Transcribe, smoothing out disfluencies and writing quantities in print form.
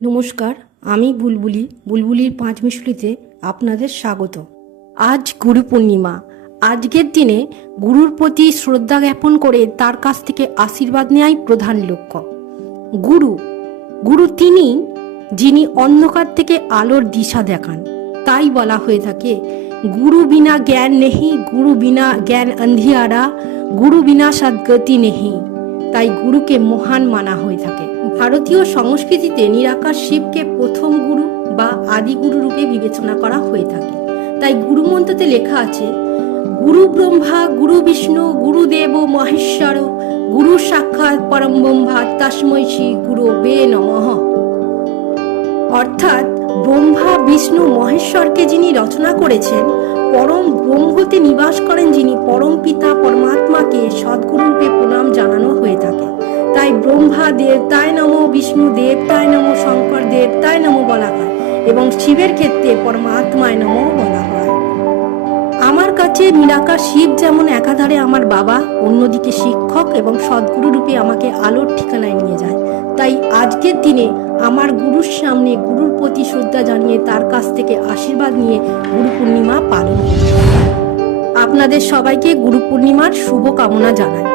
নমস্কার, আমি বুলবুলির 5 মিশলিতে আপনাদের স্বাগত। আজ গুরু পূর্ণিমা। আজকের দিনে গুরুর প্রতি শ্রদ্ধা জ্ঞাপন করে তার কাছ থেকে আশীর্বাদ নেওয়াই প্রধান লক্ষ্য। গুরু তিনি যিনি অন্ধকার থেকে আলোর দিশা দেখান। তাই বলা হয়ে থাকে, গুরু বিনা জ্ঞান নেহি, গুরু বিনা জ্ঞান অন্ধিয়ারা, গুরু বিনা সদ্গতি নেহি। তাই গুরুকে মহান মানা হয়ে থাকে। ভারতীয় সংস্কৃতিতে নিরাকার শিবকে প্রথম গুরু বা আদি গুরু রূপে বিবেচনা করা হয়ে থাকে। তাই গুরুমন্ত্রতে লেখা আছে, গুরু ব্রহ্মা গুরু বিষ্ণু গুরুদেব মহেশ্বর, গুরু সাক্ষাৎ পরম ব্রহ্মা তস্मै শ্রী গুরবে নমঃ। অর্থাৎ ব্রহ্মা বিষ্ণু মহেশ্বরকে যিনি রচনা করেছেন, পরম ব্রহ্মতে নিবাস করেন যিনি পরম পিতা পরমাত্মাকে সদ্গুরুরূপে প্রণাম জানানো হয়ে থাকে। তাই ব্রহ্মা দেবতায় নম, বিষ্ণু দেবতায় নম, শঙ্কর দেবতায় নম বলা হয় এবং শিবের ক্ষেত্রে পরমাত্মায় নম বলা হয়। আমার কাছে নিরাকার শিব যেমন একাধারে আমার বাবা, অন্যদিকে শিক্ষক এবং সদ্গুরু রূপে আমাকে আলোর ঠিকানায় নিয়ে যায়। তাই আজকের দিনে আমার গুরুর সামনে গুরুর প্রতি শ্রদ্ধা জানিয়ে তার কাছ থেকে আশীর্বাদ নিয়ে গুরু পূর্ণিমা পালন করি। আপনাদের সবাইকে গুরু পূর্ণিমার শুভ কামনা জানাই।